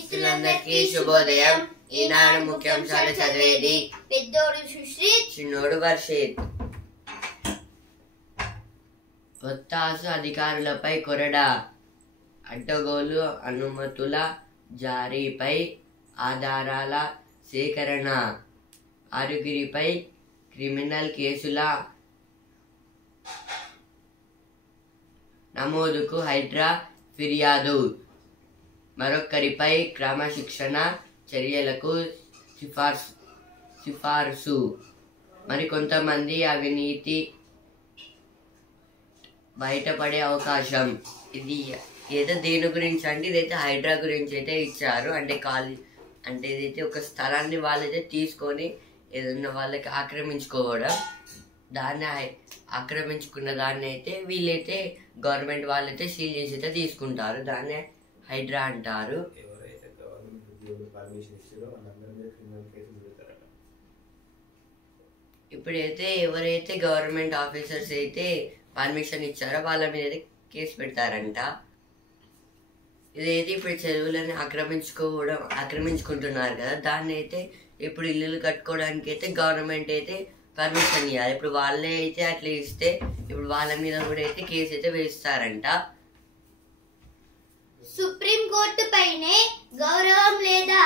మిత్రులందరికీ శుభోదయం. ఈనాడు ముఖ్యాంశాలు చదివేది పెద్దోడు సుశ్రీత్, చిన్నోడు వర్షిత్. ఒత్తాసు అధికారులపై కొరడా, అడ్డగోలు అనుమతుల జారీపై ఆధారాల సేకరణ, ఆరుగురిపై క్రిమినల్ కేసుల నమోదుకు హైడ్రా ఫిర్యాదు, మరొకరిపై క్రమశిక్షణ చర్యలకు సిఫార్సు, మరికొంతమంది అవినీతి బయటపడే అవకాశం. ఇది ఏదో దేని గురించి అంటే ఇదైతే హైడ్రా గురించి అయితే ఇచ్చారు. అంటే ఇదైతే ఒక స్థలాన్ని వాళ్ళైతే తీసుకొని ఏదన్నా వాళ్ళకి ఆక్రమించుకోవడం, దాన్ని ఆక్రమించుకున్న దాన్ని అయితే వీళ్ళైతే గవర్నమెంట్ వాళ్ళైతే సీల్ చేసి అయితే తీసుకుంటారు. దాన్ని హైడ్రా అంటారు. ఇప్పుడైతే ఎవరైతే గవర్నమెంట్ ఆఫీసర్స్ అయితే పర్మిషన్ ఇచ్చారో వాళ్ళ మీద అయితే కేసు పెడతారంట. ఇదైతే ఇప్పుడు చెరువులను ఆక్రమించుకుంటున్నారు కదా, దాన్ని అయితే ఇప్పుడు ఇల్లులు కట్టుకోవడానికి అయితే గవర్నమెంట్ అయితే పర్మిషన్ ఇవ్వాలి. ఇప్పుడు వాళ్ళే అయితే అట్లా ఇస్తే ఇప్పుడు వాళ్ళ మీద కూడా అయితే కేసు అయితే వేస్తారంట. సుప్రీం కోర్టు పైనే గౌరవం లేదా?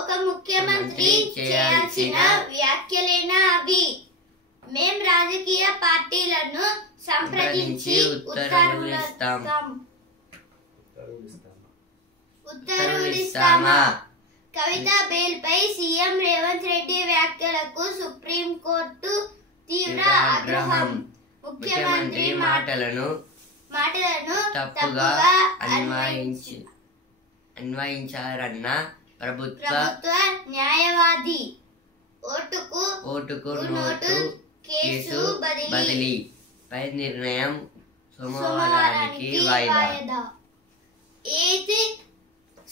ఒక ముఖ్యమంత్రి చేయాల్సిన వ్యాఖ్యలేనా అవి? మేం రాజకీయ పార్టీలను సంప్రదించి ఉత్తర్వులిస్తామా? కవిత బెయిల్ పై సీఎం రేవంత్ రెడ్డి వ్యాఖ్యలకు సుప్రీం కోర్టు తీవ్ర ఆగ్రహం. ముఖ్యమంత్రి మాటలను తప్పుగా అన్వయించారన్న ప్రభుత్వ న్యాయవాది. ఓటుకు నోటు కేసు బదిలీ పై నిర్ణయం సోమవారానికి వాయిదా. అయితే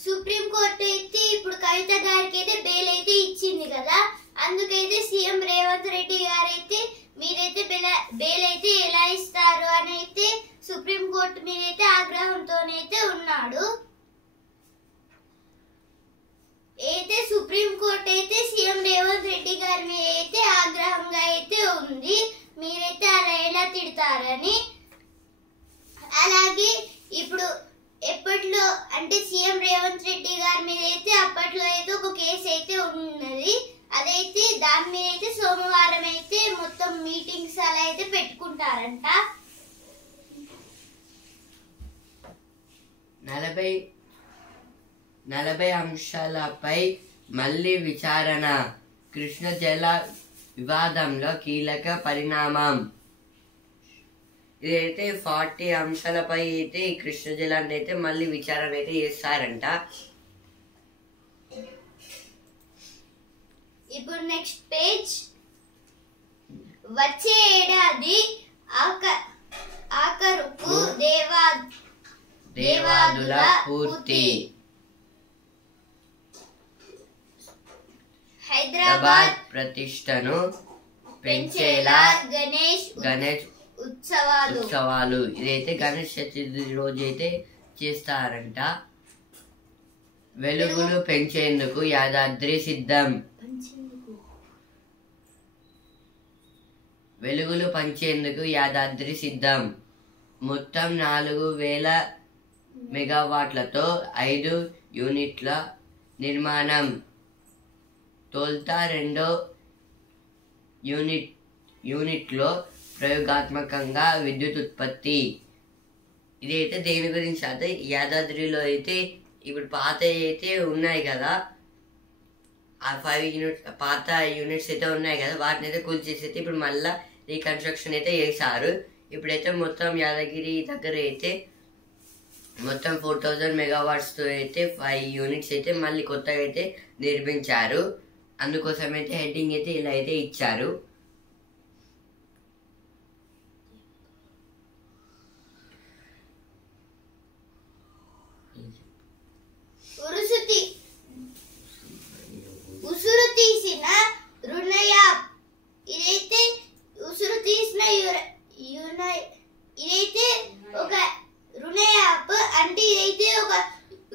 సుప్రీం కోర్టు అయితే ఇప్పుడు కవిత గారికి అయితే బెయిల్ అయితే ఇచ్చింది కదా, అందుకైతే సీఎం రేవంత్ రెడ్డి గారైతే మీరైతే బెయిల్ అయితే ఎలా ఇస్తారు అని అయితే సుప్రీం కోర్టు మీద అయితే ఆగ్రహంతోనైతే ఉన్నాడు. అయితే సుప్రీం కోర్టు అయితే సీఎం రేవంత్ రెడ్డి గారి మీద అయితే ఆగ్రహంగా అయితే ఉంది, మీరైతే అలా ఎలా తిడతారని. అలాగే ఇప్పుడు ఎప్పట్లో అంటే సీఎం రేవంత్ రెడ్డి గారి మీద అయితే అప్పట్లో అయితే ఒక కేసు అయితే ఉన్నది, అదైతే దాని మీద అయితే సోమవారం అయితే మొత్తం మీటింగ్స్ అలా అయితే పెట్టుకుంటారంట. 40 అంశాలపై మళ్లీ విచారణ, కృష్ణ జల వివాదంలో కీలక పరిణామం. ఇదైతే 40 అంశాలపై అయితే ఈ కృష్ణ జలాన్ని అయితే మళ్ళీ విచారణ అయితే చేస్తారంట. ఇప్పుడు నెక్స్ట్ పేజ్. వచ్చే ఏడాది ఆఖరుకు దేవాదుల పూర్తి. హైదరాబాద్ ప్రతిష్టను పెంచేలా గణేష్ ఉత్సవాలు. ఇదైతే గణేష్ చతుర్థి రోజు అయితే చేస్తారంట. వెలుగులు పెంచేందుకు యాదాద్రి సిద్ధం. వెలుగులు పంచేందుకు యాదాద్రి సిద్ధం. మొత్తం 4000 మెగావాట్లతో 5 యూనిట్ల నిర్మాణం. తొలుత 2వ యూనిట్లో ప్రయోగాత్మకంగా విద్యుత్ ఉత్పత్తి. ఇదైతే దేని గురించి అయితే యాదాద్రిలో అయితే ఇప్పుడు పాత అయితే ఉన్నాయి కదా, ఆ 5 యూనిట్స్ పాత యూనిట్స్ అయితే ఉన్నాయి కదా, వాటిని అయితే కూల్చేసి అయితే ఇప్పుడు మళ్ళీ రీకన్స్ట్రక్షన్ అయితే చేశారు. ఇప్పుడైతే మొత్తం యాదగిరి దగ్గర అయితే మొత్తం 4000 మెగావాట్స్తో అయితే 5 యూనిట్స్ అయితే మళ్ళీ కొత్తగా అయితే నిర్మించారు. అందుకోసం అయితే హెడ్డింగ్ అయితే ఇలా అయితే ఇచ్చారు. ఉసురు తీసిన రుణయాప్. ఇదైతే ఉసురు తీసిన ఇదైతే ఒక రుణ యాప్. అంటే ఇదైతే ఒక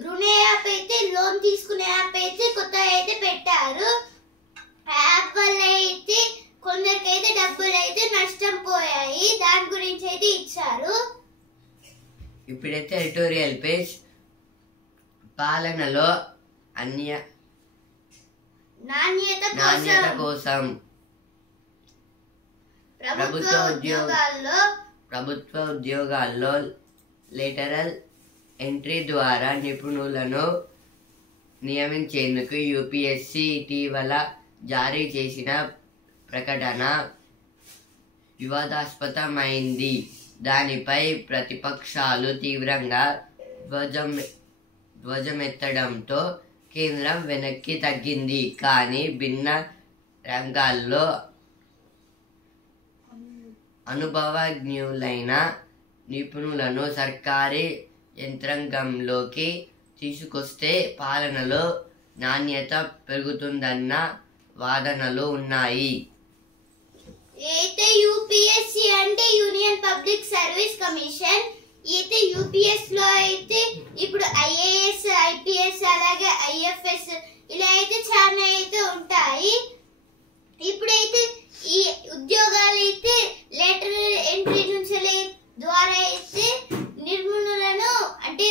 రుణ యాప్ అయితే లోన్ లోన్ తీసుకునే యాప్ అయితే కొత్తగా అయితే పెట్టారు. యాప్ వల్ల అయితే కొందరికైతే డబ్బులు అయితే నష్టం పోయాయి. దాని గురించి అయితే ఇచ్చారు. ఇప్పుడైతే ఎడిటోరియల్ పేజ్ పాలనలో నాణ్యత కోసం ప్రభుత్వ ఉద్యోగాల్లో లేటరల్ ఎంట్రీ ద్వారా నిపుణులను నియమించేందుకు యూపీఎస్సీ ఇటీవల జారీ చేసిన ప్రకటన వివాదాస్పదమైంది. దానిపై ప్రతిపక్షాలు తీవ్రంగా ధ్వజమెత్తడంతో కేంద్రం వెనక్కి తగ్గింది. కానీ భిన్న రంగాల్లో అనుభవజ్ఞులైన నిపుణులను సర్కారీ యంత్రాంగంలోకి తీసుకొస్తే పాలనలో నాణ్యత పెరుగుతుందన్న వాదనలు ఉన్నాయి. అయితే యూపీఎస్సీ అంటే యూనియన్ పబ్లిక్ సర్వీస్ కమిషన్. అయితే యూపీఎస్ లో అయితే ఇప్పుడు ఐఏఎస్, ఐపీఎస్, అలాగే ఐఎఫ్ఎస్ ఇలా అయితే చాలా అయితే ఉంటాయి. ఇప్పుడైతే ఈ ఉద్యోగాలు అయితే లెటర్ ఎంట్రీ నుంచి ద్వారా అయితే నిపుణులను అంటే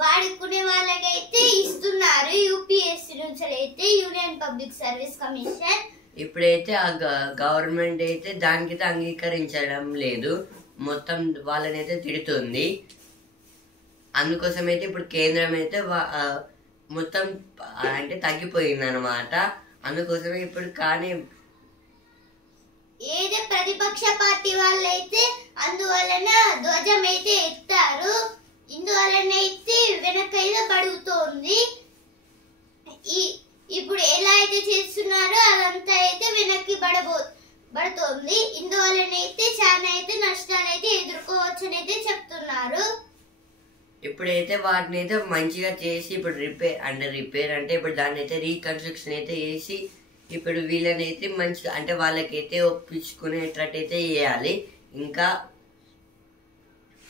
వాడుకునే వాళ్ళకైతే ఇస్తున్నారు. యూపీఎస్సీ నుంచి అయితే యూనియన్ పబ్లిక్ సర్వీస్ కమిషన్. ఇప్పుడైతే ఆ గవర్నమెంట్ అయితే దానికైతే అంగీకరించడం లేదు, మొత్తం వాళ్ళనైతే తిడుతుంది. అందుకోసం అయితే ఇప్పుడు కేంద్రం అయితే మొత్తం అంటే తగ్గిపోయింది అనమాట. అందుకోసమే ఇప్పుడు కానీ ఏదో ప్రతిపక్ష పార్టీ వాళ్ళైతే అందువలన ధ్వజం అయితే ఎత్తారు. ఇందువలన అయితే వెనకైతే పడుతోంది. ఇప్పుడు ఎలా అయితే చేస్తున్నారో అదంతా అయితే వెనక్కి పడుతోంది. ఇందువలన అయితే చాలా అయితే నష్టాలు అయితే ఎదుర్కోవచ్చని అయితే చెప్తున్నారు. ఇప్పుడైతే వాటిని అయితే మంచిగా చేసి ఇప్పుడు రిపేర్ అంటే ఇప్పుడు దాన్ని అయితే రీకన్స్ట్రక్షన్ అయితే చేసి ఇప్పుడు వీళ్ళనైతే మంచిగా అంటే వాళ్ళకైతే ఒప్పించుకునేటట్టయితే చేయాలి. ఇంకా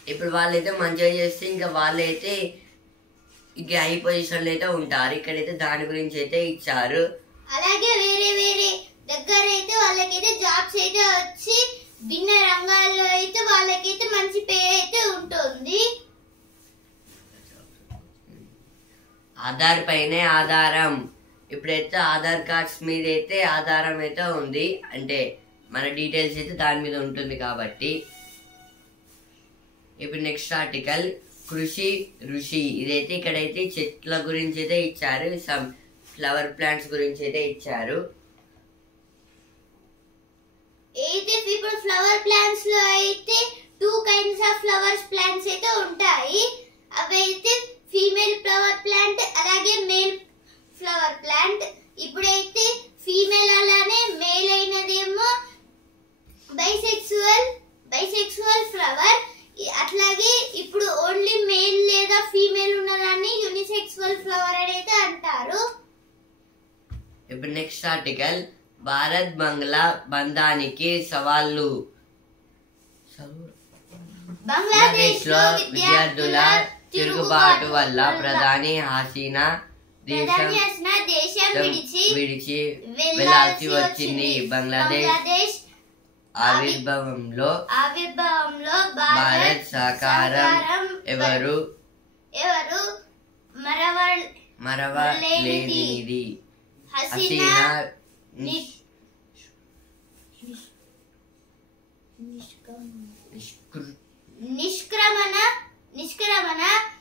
ఇప్పుడు వాళ్ళైతే మంచిగా చేస్తే ఇంకా వాళ్ళైతే ఇక హై పొజిషన్లో అయితే ఉంటారు. ఇక్కడైతే దాని గురించి అయితే ఇచ్చారు. అలాగే వేరే వేరే దగ్గర అయితే వాళ్ళకైతే జాబ్స్ అయితే వచ్చి భిన్న రంగాల్లో అయితే వాళ్ళకైతే మంచి పేరు అయితే ఉంటుంది. ఆధార్ పైనే ఆధారం. ఇప్పుడైతే ఆధార్ కార్డ్స్ మీద అయితే ఆధారం అయితే ఉంది, అంటే మన డీటెయిల్స్ అయితే దాని మీద ఉంటుంది కాబట్టి. ఇప్పుడు నెక్స్ట్ ఆర్టికల్ కృషి ఋషి. ఇదైతే ఇక్కడైతే చెట్ల గురించి అయితే ఇచ్చారు, సమ్ ఫ్లవర్ ప్లాంట్స్ గురించి అయితే ఇచ్చారు. అయితే ఇప్పుడు ఫ్లవర్ ప్లాంట్స్ లో అయితే 2 kinds ఆఫ్ ఫ్లవర్స్ ప్లాంట్స్ అయితే ఉంటాయి. అవి అయితే ఫీమేల్ ఫ్లవర్ ప్లాంట్ అలాగే మేల్ ఫ్లవర్ ప్లాంట్. ఇప్పుడైతే ఫీమేల్ అలానే మేల్ అయినదేమో బైసెక్సువల్ ఫ్లవర్. అట్లాగే ఇప్పుడు ఓన్లీ మేల్ లేదా ఫీమేల్ ఉన్నదాన్ని యూనిసెక్సువల్ ఫ్లవర్ అని అయితే అంటారు. ఇప్పుడు నెక్స్ట్ ఆర్టికల్ భారత్ బంగ్లా బంధానికి సవాళ్లు. బంగ్లాదేశ్ లో విద్యార్థుల తిరుగుబాటు వల్ల ప్రధాని హసీనా దేశం విడిచి వెళ్లాల్సి వచ్చింది. బంగ్లాదేశ్ ఆవిర్భావంలో భారత్ సహకారం ఎవరు మరవలేనిది. హసీనా నిష్క్రమణ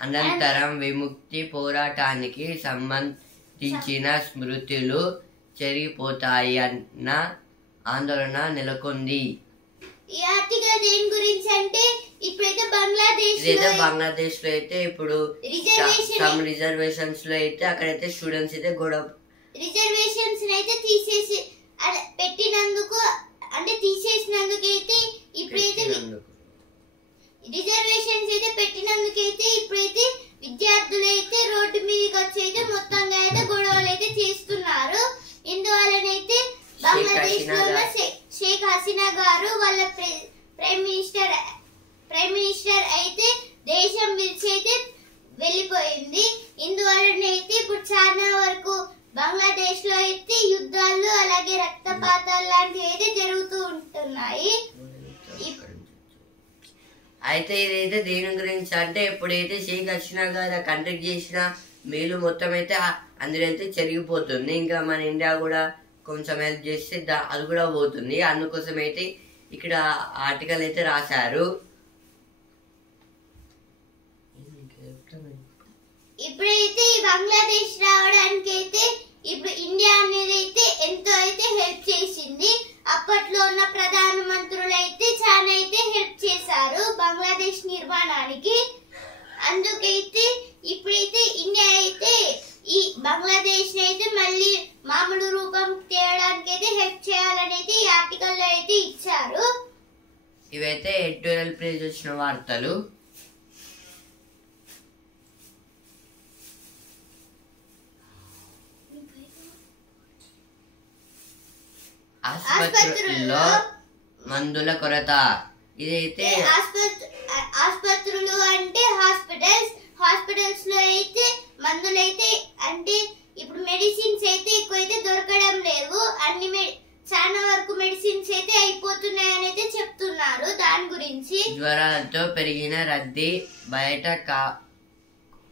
అనంతరం విముక్తి పోరాటానికి సంబంధించిన స్మృతులు చెరిగిపోతాయి అన్న ఆందోళన నెలకొంది. ఈ ఆర్టికల్ దేని గురించి అంటే ఇప్పుడైతే బంగ్లాదేశ్ లో అయితే ఇప్పుడు సమ్ రిజర్వేషన్స్ లో అయితే అక్కడైతే స్టూడెంట్స్ అయితే గొడవ రిజర్వేషన్స్ అయితే తీసేసి పెట్టినందుకు అంటే తీసేసినందుకైతే ఇప్పుడైతే రిజర్వేషన్స్ అయితే పెట్టినందుకైతే ఇప్పుడైతే విద్యార్థులు అయితే రోడ్డు మీదకి వచ్చి అయితే మొత్తంగా అయితే గొడవలు అయితే చేస్తున్నారు. ఇందువలనైతే బంగ్లాదేశ్ లో షేక్ హసీనా గారు వాళ్ళ ప్రైమ్ మినిస్టర్ అయితే దేశం విడిచి అయితే వెళ్ళిపోయింది. ఇందువలన అయితే ఇప్పుడు చాలా రక్తపాతాలు లాంటివి అయితే జరుగుతూ ఉంటున్నాయి. అయితే ఇదైతే దేని గురించి అంటే ఎప్పుడైతే షేక్ హసీనా గారు కండక్ట్ చేసిన మేలు మొత్తం అయితే అందులో అయితే చెరిగిపోతుంది. ఇంకా మన ఇండియా కూడా కొంచెం హెల్ప్ చేస్తే అది కూడా పోతుంది. అందుకోసం అయితే ఇక్కడ ఆర్టికల్ అయితే రాశారు. ఇప్పుడైతే బంగ్లాదేశ్ రావడానికి అయితే ఇప్పుడు ఇండియా అనేది అయితే ఎంతో అయితే హెల్ప్ చేసింది. అప్పట్లో ఉన్న ప్రధాన మంత్రులు అయితే చాలా అయితే హెల్ప్ చేశారు బంగ్లాదేశ్ నిర్మాణానికి. అందుకైతే ఇప్పుడైతే ఇండియా అయితే ఈ బంగ్లాదేశ్ అయితే మళ్ళీ మామూలు రూపం తేయడానికి అయితే హెల్ప్ చేయాలనేది ఈ ఆర్టికల్ లో అయితే ఇచ్చారు. ఇవైతే ఎడిటోరియల్ పేజ్ వచ్చిన వార్తలు. ఆసుపత్రుల్లో మందుల కొరత. ఇదైతే ఆసుపత్రులు అంటే హాస్పిటల్స్ లో అయితే మందులు అయితే అంటే ఇప్పుడు మెడిసిన్స్ అయితే ఎక్కువైతే దొరకడం లేవు. చాలా వరకు మెడిసిన్స్ అయితే అయిపోతున్నాయని అయితే చెప్తున్నారు. దాని గురించి జ్వరాలతో పెరిగిన రద్దీ, బయట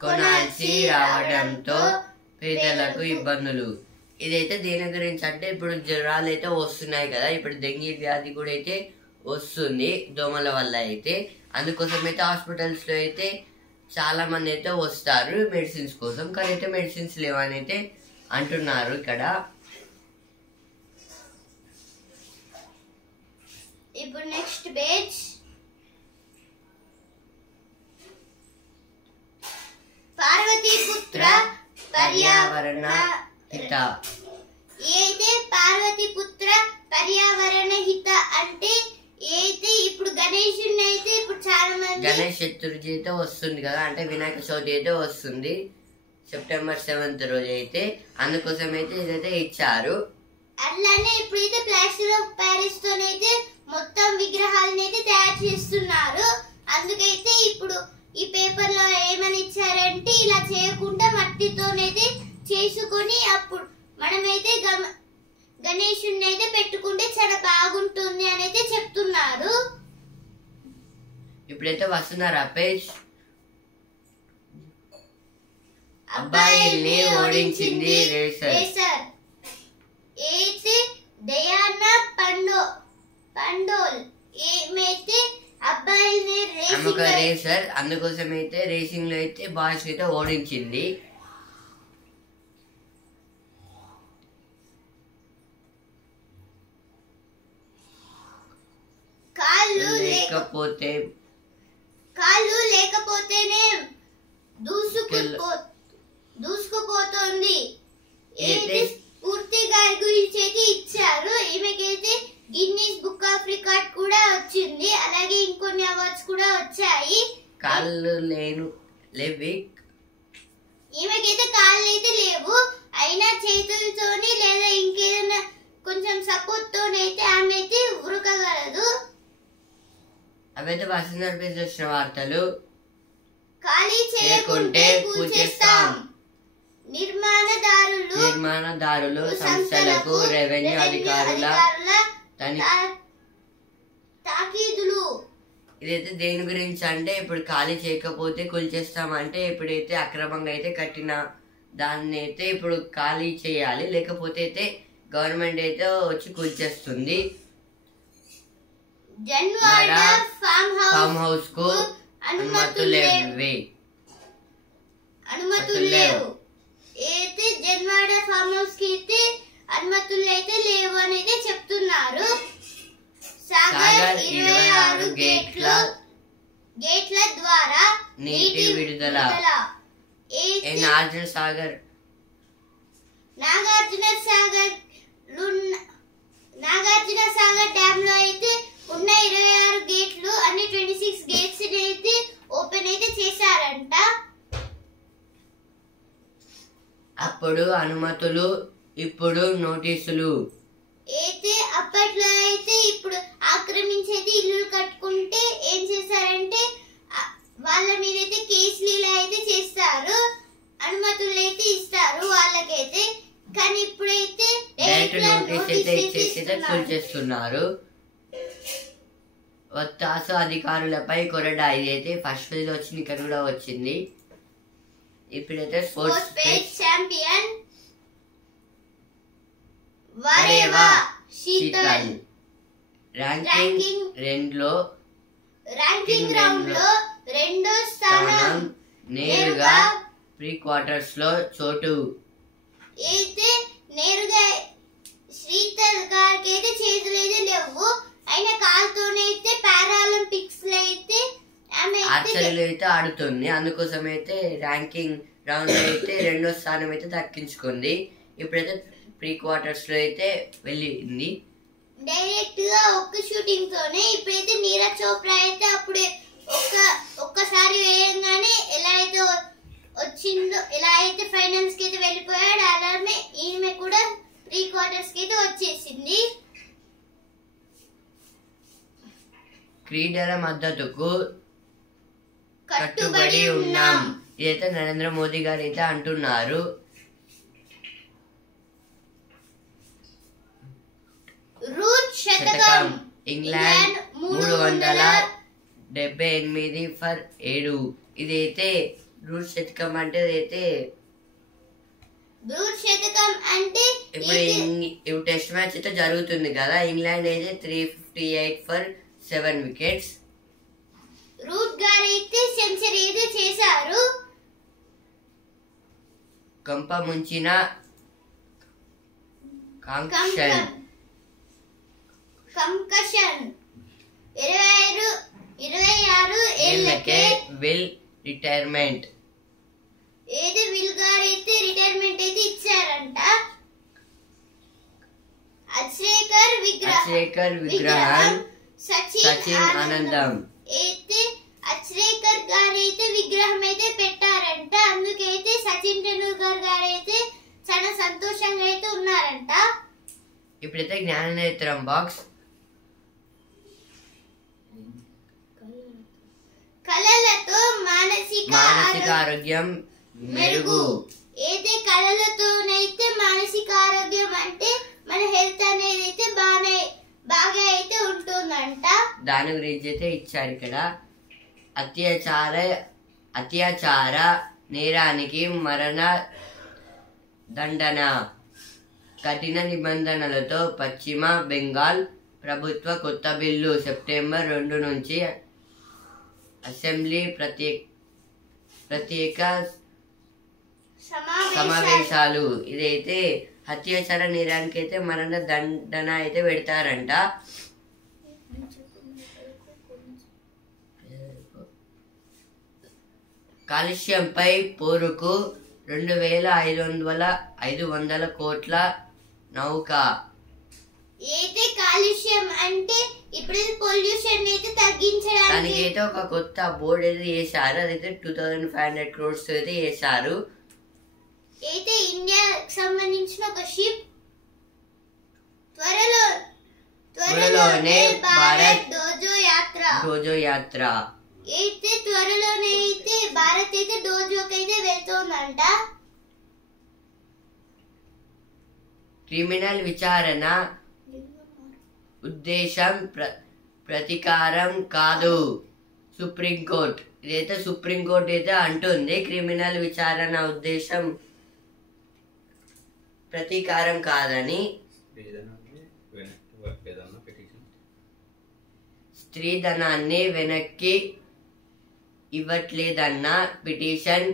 కొనాల్సి రావడంతో పేదలకు ఇబ్బందులు. ఇదైతే దేని గురించి అంటే ఇప్పుడు జ్వరాలు అయితే వస్తున్నాయి కదా, ఇప్పుడు డెంగీ వ్యాధి కూడా అయితే వస్తుంది దోమల వల్ల అయితే. అందుకోసం అయితే హాస్పిటల్స్ లో అయితే చాలా మంది అయితే వస్తారు మెడిసిన్స్ కోసం, కానీ అయితే మెడిసిన్స్ లేవని అయితే అంటున్నారు ఇక్కడ. ఇప్పుడు నెక్స్ట్ పేజ్. పార్వతీపుత్ర పర్యావరణ హిత. ఏదైతే పార్వతీపుత్ర పర్యావరణ హిత అంటే ఏదైతే ఇప్పుడు గణేశుని అయితే ఇప్పుడు చాలా మంది గణేష్ చతుర్థి అయితే వస్తుంది కదా, అంటే వినాయక చవితి అయితే వస్తుంది సెప్టెంబర్ 7th రోజు అయితే. అందుకోసం అయితే ఇదైతే ఇచ్చారు. అట్లానే ఇప్పుడైతే ప్లాస్టర్ ఆఫ్ ప్యారిస్ తోనైతే మొత్తం విగ్రహాలను అయితే తయారు చేస్తున్నారు. అందుకైతే ఇప్పుడు ఈ పేపర్ లో ఏమని ఇచ్చారంటే ఇలా చేయకుండా మట్టితోనైతే చేసుకొని అప్పుడు మనమైతే గణేశుని అయితే పెట్టుకుంటే చాలా బాగుంటుంది అని అయితే చెప్తున్నారు. ఇప్పుడైతే వస్తున్నారా పేజ్. అబ్బాయిల్ని ఓడించింది రేసర్. ఏతే డయానా పండోల్ ఏమైతే అబ్బాయిల్ని రేసర్ అందుకోసం అయితే రేసింగ్ లో అయితే బాయ్స్ అయితే ఓడించింది. కాళ్ళు లేకపోతేనే దూసుకుపోతుంది. పూర్తి గారి గురించి అయితే ఇచ్చారు. ఈమెకైతే గిన్నీస్ బుక్ ఆఫ్ రికార్డ్ కూడా వచ్చింది. అలాగే ఇంకొన్ని అవార్డ్స్ కూడా వచ్చాయి. ఈమెకైతే కాళ్ళు అయితే లేవు, అయినా చేతులతోని లేదా ఇంకేదైనా కొంచెం సపోర్ట్ తోనైతే ఆమె అయితే ఉరకగలదు. అవైతే వస్తున్నారు పేజ్ వచ్చిన వార్తలు. ఖాళీ చేయకుంటే కూల్చేస్తాం. నిర్మాణదారులు సంస్థలకు రెవెన్యూ అధికారుల తాకీదులు. ఇదైతే దేని గురించి అంటే ఇప్పుడు ఖాళీ చేయకపోతే కూల్చేస్తామంటే ఇప్పుడైతే అక్రమంగా అయితే కట్టిన దాన్ని అయితే ఇప్పుడు ఖాళీ చేయాలి, లేకపోతే అయితే గవర్నమెంట్ అయితే వచ్చి కూల్చేస్తుంది. ఫామ్ హౌస్ కు అనుమతులు లేవు. అయితే జన్వాడ ఫామ్ హౌస్ కి అయితే అనుమతులు అయితే లేవు అని అయితే చెప్తున్నారు. సాగర్ 26 గేట్ల ద్వారా నీటి విడుదల. నాగార్జున సాగర్ డ్యామ్ లో అయితే ఉన్న 26 గేట్లు అన్ని 26 గేట్స్ అయితే ఓపెన్ అయితే చేశారంట. అప్పుడు అనుమతులు, ఇప్పుడు నోటీసులు. అయితే అప్పట్లో అయితే ఇప్పుడు ఆక్రమించేది ఇల్లు కట్టుకుంటే ఏం చేశారంటే వాళ్ళ మీద అయితే కేసులు ఇలా అయితే చేస్తారు, అనుమతులు అయితే ఇస్తారు వాళ్ళకైతే. కానీ ఇప్పుడైతే డైరెక్ట్ నోటీస్ అయితే ఇచ్చేసి అయితే కూల్చేస్తున్నారు. వత్తాసు అధికారులపై కొరడా. ఇదైతే ఫస్ట్ పేజ్ వచ్చింది, ఇక్కడ కూడా వచ్చింది. ఇప్పుడైతే స్పోర్ట్స్ పేజ్ ఛాంపియన్ వరేవా శీతల్ ర్యాంకింగ్ రౌండ్ లో రెండో స్థానం నేరుగా ప్రీ క్వార్టర్స్ లో చోటు. అయితే నేరుగా శ్రీతల్ గారికి అయితే చేతులు అయితే లేవు, అయినా కాలుతోనైతే పారాలింపిక్స్ లో అయితే ఆర్చరీలో అయితే ఆడుతుంది. అందుకోసం అయితే ర్యాంకింగ్ రౌండ్ లో అయితే రెండో స్థానం అయితే దక్కించుకుంది. ఇప్పుడైతే ప్రీ క్వార్టర్స్ లో అయితే వెళ్ళింది. డైరెక్ట్ గా ఒక్క షూటింగ్ తోనే. ఇప్పుడైతే నీరజ్ చోప్రా అయితే అప్పుడే ఒక్కసారి వేయంగానే ఎలా అయితే వచ్చిందో, ఎలా అయితే ఫైనల్స్ కి అయితే వెళ్ళిపోయాడు, అలానే ఈమె కూడా ప్రీ క్వార్టర్స్ కి అయితే వచ్చేసింది. క్రీడల మద్దతుకు కట్టుబడి ఉన్నాం. ఇదైతే నరేంద్ర మోదీ గారు అయితే అంటున్నారు. రూట్ శతకం ఇంగ్లాండ్ 378/7. ఇదైతే రూట్ శతకం అంటే ఇప్పుడు టెస్ట్ మ్యాచ్ అయితే జరుగుతుంది కదా. ఇంగ్లాండ్ అయితే 358 ఫర్ 7 వికెట్స్. రూట్ గారు అయితే సెంచరీ అయితే చేశారు. కంప ముంచిన కంకషన్ 26 ఏళ్లకే విల్ రిటైర్మెంట్. ఏది విల్ గారు అయితే రిటైర్మెంట్ అయితే ఇచ్చారంట. అచ్రేకర్ విగ్రహం సచిన్ ఆనందం. అయితే అచ్రేకర్ గారు అయితే విగ్రహం అయితే పెట్టారంట. అందుకైతే సచిన్ టెండూల్కర్ గారు అయితే చాలా సంతోషంగా అయితే ఉన్నారంట. ఇప్పుడైతే జ్ఞాననేత్రం బాక్స్ కళలతో మానసిక ఆరోగ్యం మెరుగు. అయితే కళలతోనైతే మానసిక ఆరోగ్యం అంటే మన హెల్త్ అనేది అయితే బాగా అయితే ఉంటుందంట. దాని గురించి అయితే ఇచ్చారు ఇక్కడ. అత్యాచార నేరానికి మరణ దండన కఠిన నిబంధనలతో పశ్చిమ బెంగాల్ ప్రభుత్వ కొత్త బిల్లు. సెప్టెంబర్ 2 నుంచి అసెంబ్లీ ప్రత్యేక సమావేశాలు. ఇదైతే అత్యాచార నేరానికి అయితే మరణ దండన అయితే పెడతారంట. కాలుష్యంపై పోరుకు 2500 కోట్ల నౌక. అయితే కాలుష్యం అంటే ఇప్పుడు పొల్యూషన్ అయితే తగ్గించడానికి దానికి అయితే ఒక కొత్త బోర్డు అయితే చేశారు. అదైతే 2500 crores అయితే చేశారు. అయితే ఇండియాకి సంబంధించిన ఒక షిప్ త్వరలోనే భారత్ డోజో యాత్ర. అయితే త్వరలోనే అయితే భారత్ అయితే డోజోకి అయితే వెళ్తుందంట. క్రిమినల్ విచారణ ఉద్దేశం ప్రతీకారం కాదు సుప్రీంకోర్టు. ఇదైతే సుప్రీంకోర్టు అయితే అంటుంది క్రిమినల్ విచారణ ఉద్దేశం ప్రతీకారం కాదని. స్త్రీధనాన్ని వెనక్కి ఇవ్వట్లేదన్న పిటిషన్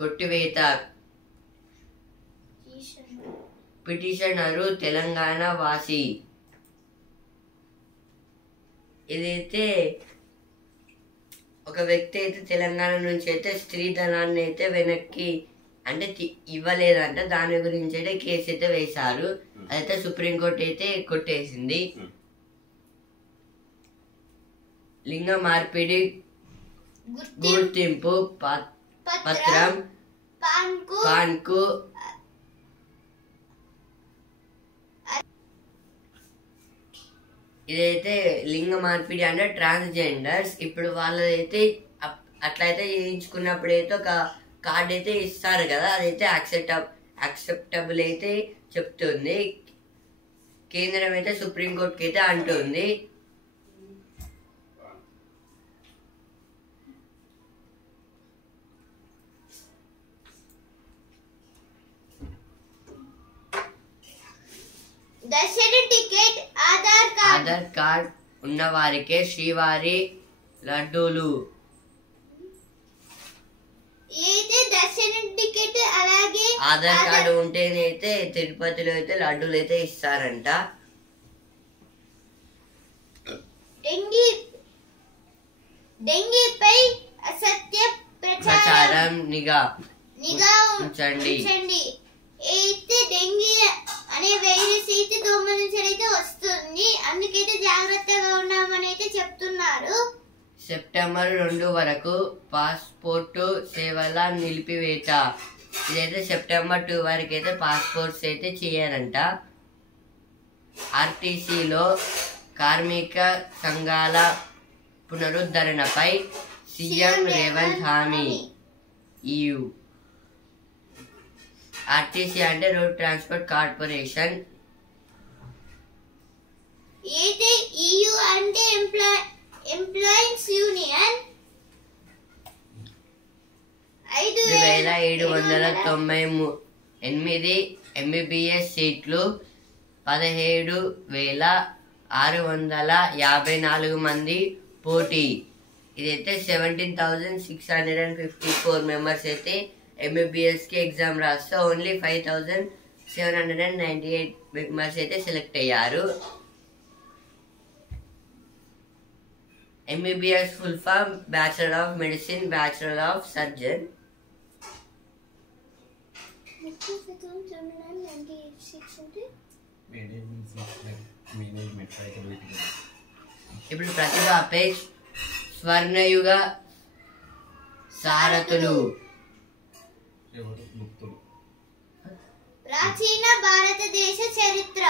కొట్టివేత. పిటిషనరు తెలంగాణ వాసి. ఇదైతే ఒక వ్యక్తి అయితే తెలంగాణ నుంచి అయితే స్త్రీధనాన్ని అయితే వెనక్కి అంటే ఇవ్వలేదంట. దాని గురించి అయితే కేసు అయితే వేశారు. అదైతే సుప్రీంకోర్టు అయితే కొట్టేసింది. లింగ మార్పిడి గుర్తింపు పత్రం పాన్కు ఇదైతే లింగ మార్పిడి అంటే ట్రాన్స్జెండర్స్. ఇప్పుడు వాళ్ళైతే అట్లయితే చేయించుకున్నప్పుడు అయితే ఒక కార్డ్ అయితే ఇస్తారు కదా, అదైతే యాక్సెప్టబుల్ అయితే చెప్తుంది, కేంద్రం అయితే సుప్రీంకోర్టుకి అయితే అంటుంది. దర్శన టికెట్ ఆధార్ కార్డ్ ఉన్న వారికే శ్రీవారి లడ్డూలు. అయితే దర్శన టికెట్ అలాగే ఆధార్ కార్డు ఉంటేనైతే తిరుపతిలో అయితే లడ్డూలు అయితే ఇస్తారంట. డెంగీపై అసత్య ప్రచారం నిఘా ఉంచండి. అయితే డెంగీ అనే వైరస్ అయితే దోమల నుంచి అయితే వస్తుంది, అందుకైతే జాగ్రత్తగా ఉన్నామని అయితే చెప్తున్నారు. సెప్టెంబర్ 2 వరకు పాస్పోర్టు సేవల నిలిపివేత. ఇదైతే సెప్టెంబర్ 2 వరకు అయితే పాస్పోర్ట్స్ అయితే చేయాలంట. ఆర్టీసీలో కార్మిక సంఘాల పునరుద్ధరణపై సీఎం రేవంత్ హామీ. EU ఆర్టీసీ అంటే రోడ్ ట్రాన్స్పోర్ట్ కార్పొరేషన్. అయితే EU అంటే ఎంప్లాయీస్ యూనియన్. 5798 MBBS సీట్లు, 17,654 మంది పోటీ. ఇదైతే 17,654 మెంబర్స్ అయితే MBBS కి ఎగ్జామ్ రాస్తే ఓన్లీ 5,798 మెంబర్స్ అయితే సెలెక్ట్ అయ్యారు. MBBS full form bachelor of medicine, bachelor of surgeon. ఇప్పుడు ప్రతిభపై స్వర్ణయుగ సారథులు. ప్రాచీన భారతదేశ చరిత్ర.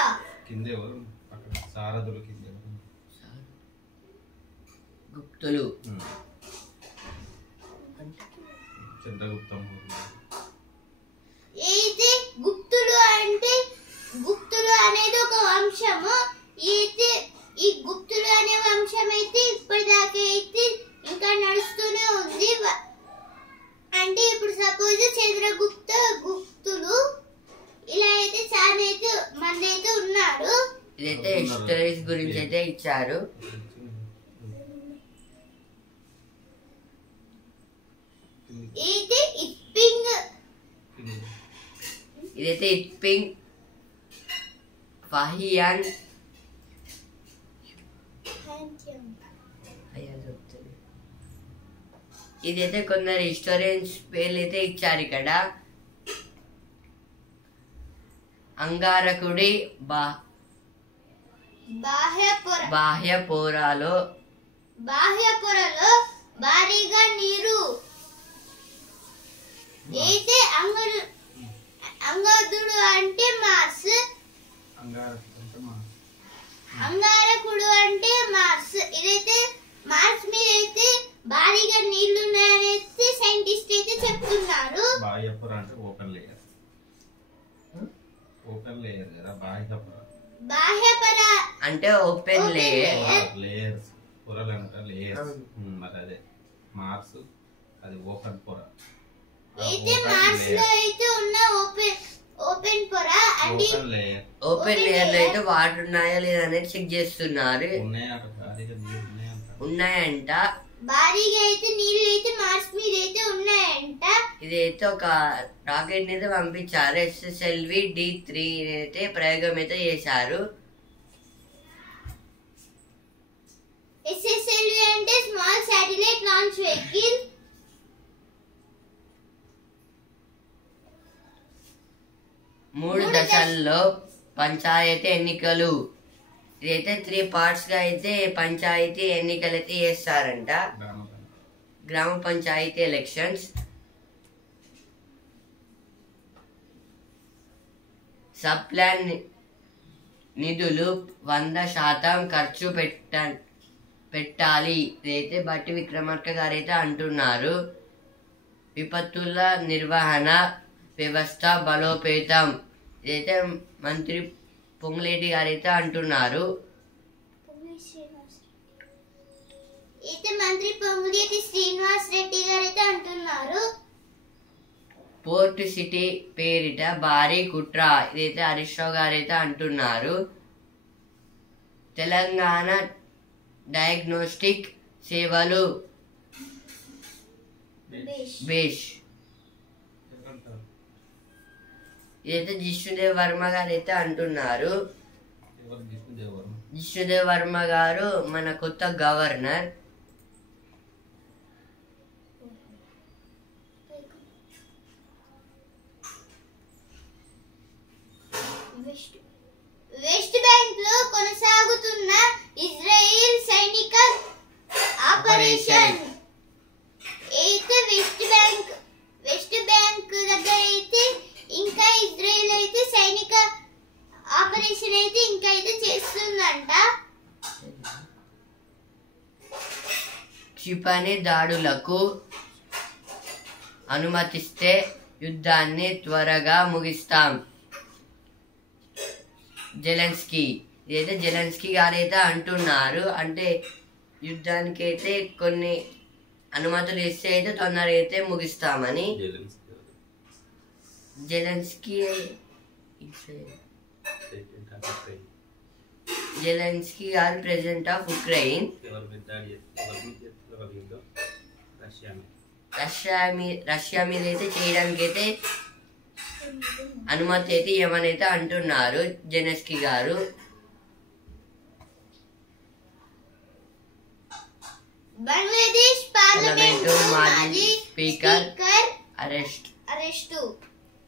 గుప్తులు. అయితే గుప్తులు అనేది ఒక వంశము. అయితే ఈ గుప్తులు అనే వంశం అయితే ఇప్పటిదాకా అయితే ఇంకా నడుస్తూనే ఉంది. అంటే ఇప్పుడు సపోజ్ గుప్తులు ఇలా అయితే చాలా అయితే మంది అయితే ఉన్నారు. ఇదైతే హిస్టరీస్ గురించి అయితే ఇచ్చారు. ఇదైతే ఇప్పింగ్ ఫహియాన్ ఇదైతే కొందరు హిస్టోరియన్స్ పేర్లు అయితే ఇచ్చారు ఇక్కడ. అంగారకుడి బాహ్య పొరలో భారీగా నీరు. అయితే అంగారకుడు అంటే మార్స్, అంగారకుడు అంటే మార్స్. ఇదైతే మార్స్ మీద అయితే భారీగా నీళ్లు ఉన్నాయనేసి సైంటిస్ట్ అయితే చెప్తున్నారు. బాహ్యపొర అంటే ఓపెన్ లేయర్. ఓపెన్ లేయర్ కదా బాహ్యపొర. బాహ్యపొర అంటే ఓపెన్ లేయర్స్. పొరలు అంటే లేయర్స్. మరి అదే మార్స్ అది ఓపెన్ పొర. అయితే మార్స్ లో అయితే ఉన్న ఓపెన్ పొర అంటే ఓపెన్ లేయర్ లో అయితే వాటర్ ఉన్నాయా లేదా అనేది చెక్ చేస్తున్నారు. ఉన్నాయంట. భారీగా అయితే నీళ్ళు అయితే మార్స్ మీద అయితే ఉన్నాయంట. ఇదైతే ఒక రాకెట్ అయితే పంపించారు. SSLV D3 అయితే ప్రయోగం అయితే చేశారు. SSLV అంటే స్మాల్ శాటిలైట్ లాంచ్ వెహికల్. మూడు దశల్లో పంచాయతీ ఎన్నికలు. ఇదైతే 3 parts గా అయితే పంచాయతీ ఎన్నికలు అయితే చేస్తారంట. గ్రామ పంచాయతీ ఎలక్షన్స్. సబ్ ప్లాన్ నిధులు 100% ఖర్చు పెట్టాలి. ఇదైతే బట్టి విక్రమార్క గారు అయితే అంటున్నారు. విపత్తుల నిర్వహణ వ్యవస్థ బలోపేతం. ఇదైతే మంత్రి పొంగులేటి గారు అయితే అంటున్నారు. మంత్రి పొంగులేటి శ్రీనివాస్ రెడ్డి గారు అయితే అంటున్నారు. పోర్ట్ సిటీ పేరిట భారీ కుట్ర. ఇదైతే హరీష్ రావు గారు అయితే అంటున్నారు. తెలంగాణ డయాగ్నోస్టిక్ సేవలు బేష్. ఇదైతే జిష్ణుదేవ్ వర్మ గారు అయితే అంటున్నారు. జిష్ణుదేవ్ వర్మ గారు మన కొత్త గవర్నర్. వెస్ట్ బ్యాంక్ లో కొనసాగుతున్న ఇజ్రాయెల్ సైనిక ఆపరేషన్ అయితే వెస్ట్ బ్యాంక్ దగ్గర అయితే ఇంకా ఇజ్రాయెల్ అయితే సైనిక ఆపరేషన్ అయితే ఇంకా అయితే చేస్తుందంట. క్షిపణి దాడులకు అనుమతిస్తే యుద్ధాన్ని త్వరగా ముగిస్తాం. జెలెన్స్కీ. ఇదైతే జెలెన్స్కీ గారు అయితే అంటున్నారు. అంటే యుద్ధానికి అయితే కొన్ని అనుమతులు ఇస్తే అయితే తొందరగా అయితే ముగిస్తామని. జెలెన్స్కీ గారు ప్రెసిడెంట్ ఆఫ్ ఉక్రెయిన్. రష్యా మీద అయితే చేయడానికి అయితే అనుమతి అయితే ఏమనైతే అంటున్నారు జెలెన్స్కీ గారు. బంగ్లాదేశ్ పార్లమెంటు మాజీ స్పీకర్ అరెస్ట్.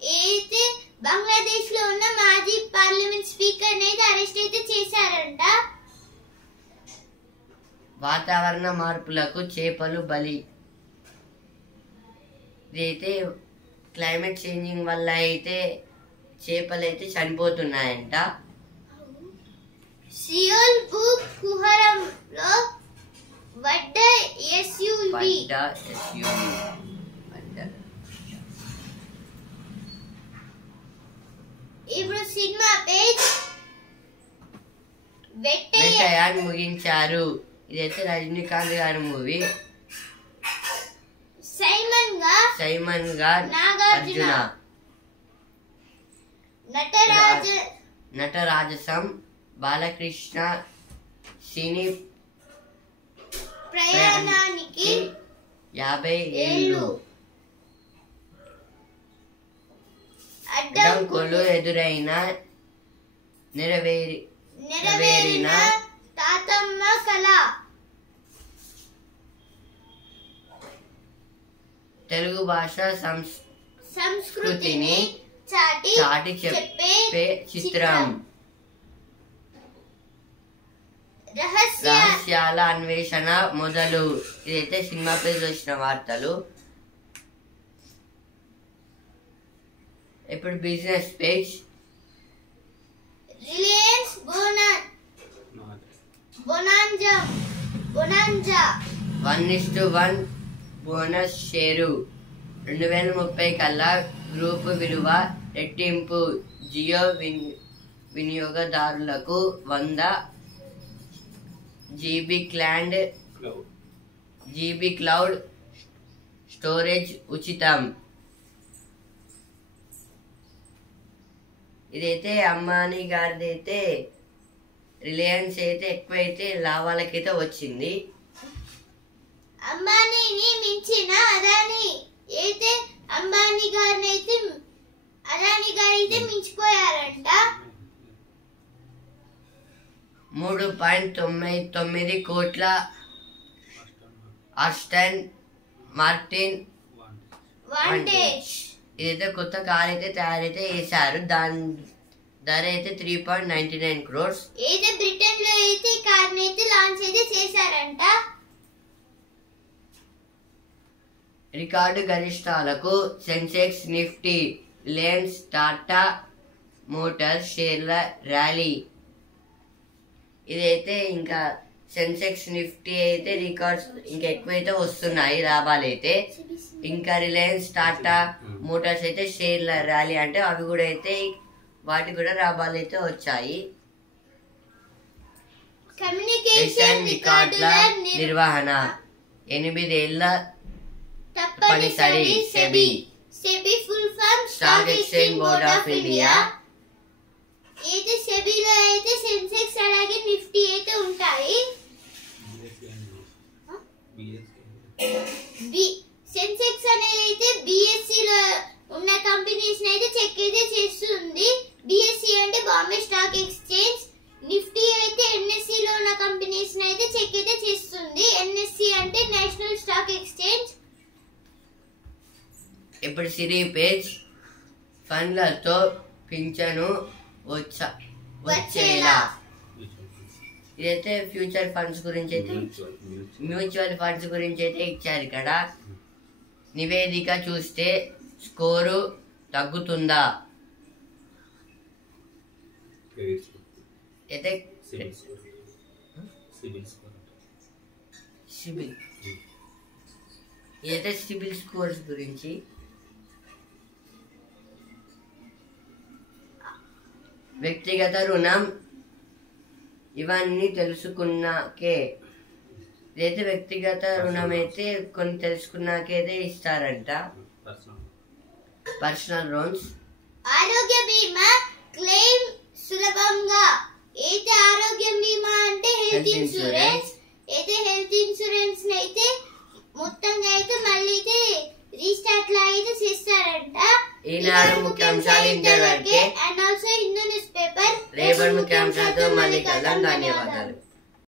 అయితే బంగ్లాదేశ్ లో ఉన్న మాజీ పార్లమెంట్ స్పీకర్ అయితే అరెస్ట్ అయితే చేశారంట. వాతావరణ మార్పులకు చేపలు బలి. ఇదైతే క్లైమేట్ చేంజింగ్ వల్ల అయితే చేపలు అయితే చనిపోతున్నాయంట. సియోల్ భూ కుహరంలో వడ్డ ఎస్యూవి. ఇప్పుడు సినిమా పేజ్ వెట్టయాన్ ముగించారు. ఇదైతే రజనీకాంత్ గారి మూవీ. సైమన్ గా అర్జున. నటరాజసం బాలకృష్ణ సినీ ప్రయాణానికి 50 ఏళ్ళు. అడ్డంకులు ఎదురైన నెరవేరిన తాతమ్మ కళ. తెలుగు భాష సంస్కృతిని చాటి చెప్పే చిత్రం. రహస్యాల అన్వేషణ మొదలు. ఇదైతే సినిమా పేజ్ వచ్చిన వార్తలు. ఇప్పుడు business page. Reliance bonanza 1:1 bonus share. 2030 కల్లా గ్రూపు విలువ రెట్టింపు. జియో వినియోగదారులకు 100 జీబీ క్లౌడ్ స్టోరేజ్ ఉచితం. ఇదైతే అంబానీ గారిది అయితే రిలయన్స్ అయితే ఎక్కువైతే లాభాలకైతే వచ్చింది. అంబానీని మించిన అదానీ అయితే అదానీ గారైతే మించిపోయారంట. 3.99 కోట్ల ఆస్టన్ మార్టిన్ వాంటేజ్. ఇదైతే కొత్త కార్ అయితే తయారైతే చేశారు. దాని ధర అయితే 3.99 crores. అయితే బ్రిటన్ లో అయితే కార్ అయితే లాంచ్ అయితే చేశారంట. రికార్డు గరిష్టాలకు సెన్సెక్స్ నిఫ్టీ రిలయన్స్ టాటా మోటార్ షేర్ల ర్యాలీ. ఇదైతే ఇంకా సెన్సెక్స్ నిఫ్టీ అయితే రికార్డ్స్ ఇంకా ఎక్కువైతే వస్తున్నాయి లాభాలు అయితే. ఇంకా రిలయన్స్ టాటా మోటార్స్ అయితే షేర్ల ర్యాలీ అంటే అవి కూడా అయితే వాటికి కూడా లాభాలు అయితే వచ్చాయి. కమ్యూనికేషన్ రికార్డుల నిర్వహణ 8 ఏళ్ల తప్పనిసరి SEBI. SEBI full form stock exchange board of India. అయితే సెబీలో అయితే సెన్సెక్స్ అలాగే నిఫ్టీ అయితే ఉంటాయి. సెన్సెక్స్ అనేది అయితే బిఎస్సి లో ఉన్న కంపెనీస్ అయితే చెక్ అయితే చేస్తుంది. బిఎస్సి అంటే బాంబే స్టాక్ ఎక్స్చేంజ్. నిఫ్టీ అయితే ఎన్ఎస్సి లో ఉన్న కంపెనీస్ అయితే చెక్ అయితే చేస్తుంది. ఎన్ఎస్సి అంటే నేషనల్ స్టాక్ ఎక్స్చేంజ్. ఇప్పుడు సిరీ పేజ్ ఫండ్లతో పింఛను వచ్చేలా. ఇదైతే ఫ్యూచర్ ఫండ్స్ గురించి అయితే మ్యూచువల్ ఫండ్స్ గురించి అయితే ఇచ్చారు. ఇక్కడ నివేదిక చూస్తే స్కోరు తగ్గుతుందా అయితే సిబిల్ ఇదైతే సిబిల్ స్కోర్స్ గురించి. వ్యక్తిగత రుణం ఇవన్నీ తెలుసుకున్నాకే ఇదైతే వ్యక్తిగత రుణం అయితే కొన్ని తెలుసుకున్నాకే ఇస్తారంట. Personal loans. ఆరోగ్య బీమా క్లెయిమ్ సులభంగా. అయితే ఆరోగ్య బీమా అంటే హెల్త్ ఇన్సూరెన్స్. అయితే హెల్త్ ఇన్సూరెన్స్ అయితే మొత్తంగా అయితే మళ్ళీ అయితే రీస్టార్ట్ లా అయితే చేస్తారంట. ఈనాడు ముఖ్యాంశాలు ఇంతవరకే. And also Hindu news paper రేపటి ముఖ్యాంశాలతో మళ్ళీ కలుద్దాం. ధన్యవాదాలు.